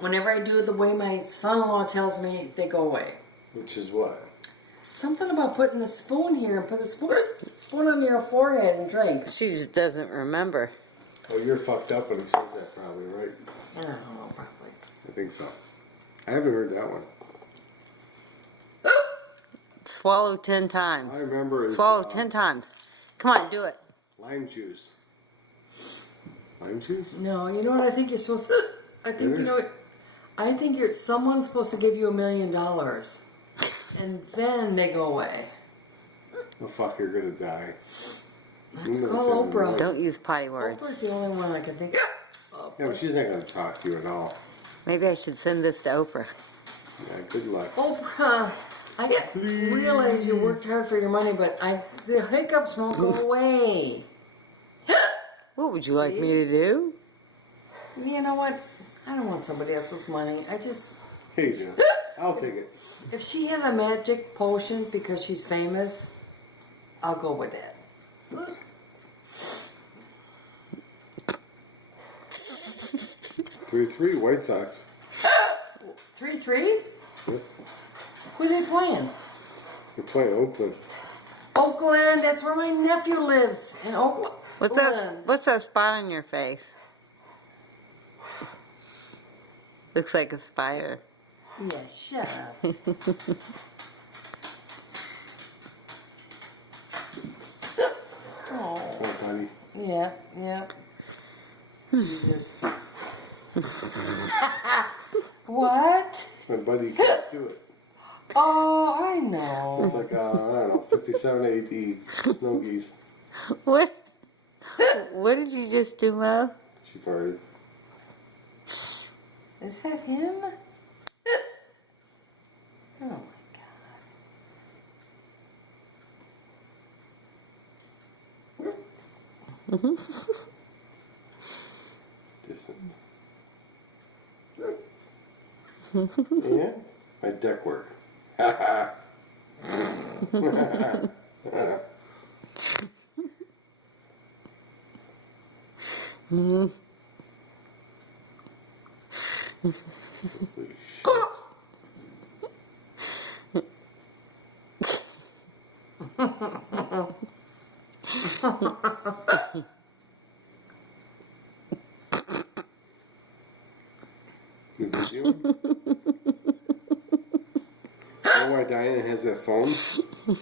whenever I do it the way my son-in-law tells me, they go away. Which is what? Something about putting the spoon here and put the spoon on your forehead and drink. She just doesn't remember. Oh, you're fucked up when he says that, probably, right? I don't know, probably. I think so. I haven't heard that one. Swallow 10 times. I remember it's, Swallow 10 times. Come on, do it. Lime juice. Lime juice? No, you know what I think you're supposed to... I think, you know what... I think someone's supposed to give you $1 million. And then they go away. Oh, fuck, you're gonna die. Let's call Oprah. Don't use potty words. Oprah's the only one I can think of. Yeah, but she's not gonna talk to you at all. Maybe I should send this to Oprah. Yeah, good luck. Oprah, I realize you worked hard for your money, but the hiccups won't go away. What would you like me to do? You know what? I don't want somebody else's money. Hey, Joe. I'll take it. If she has a magic potion because she's famous, I'll go with that. 3-3, White Sox. 3-3? Yep. Who are they playing? They're playing Oakland. Oakland, that's where my nephew lives. In Oakland. What's that spot on your face? Looks like a spider. Yeah, shut up. Oh. Oh, honey. Yeah, yeah. Jesus. What? My buddy can't do it. Oh, I know. It's like, I don't know, 57 AD. Snow geese. What? What did you just do, Mo? She farted. Is that him? Oh my God. Distant. Yeah? My deck work. Holy shit. You know why Diana has that phone?